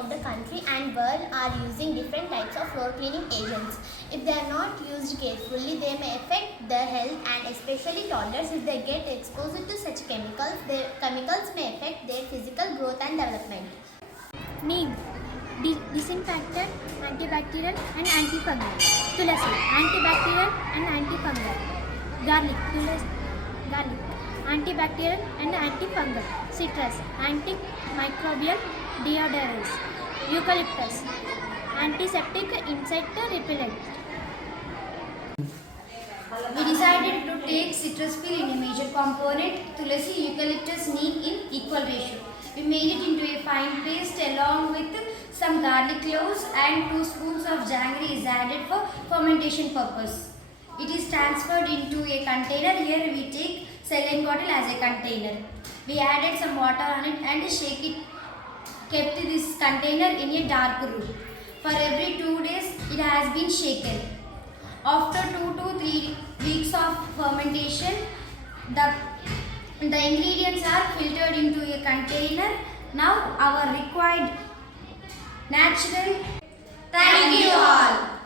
throughout the country and world are using different types of floor cleaning agents. If they are not used carefully, they may affect their health, and especially toddlers, if they get exposed to such chemicals, their chemicals may affect their physical growth and development. Neem, disinfectant, antibacterial and antifungal. Tulasi, antibacterial and antifungal. Garlic, antibacterial and antifungal. Citrus, antimicrobial deodorants. Eucalyptus, antiseptic, insect repellent. We decided to take citrus peel in a major component, tulasi, eucalyptus, neem in equal ratio. We made it into a fine paste along with some garlic cloves and 2 spoons of jaggery is added for fermentation purpose. It is transferred into a container. Here we take saline bottle as a container. We added some water on it and shake it. Kept this container in a dark room. For every 2 days it has been shaken. After 2 to 3 weeks of fermentation, the ingredients are filtered into a container. Now our required natural. Thank you all.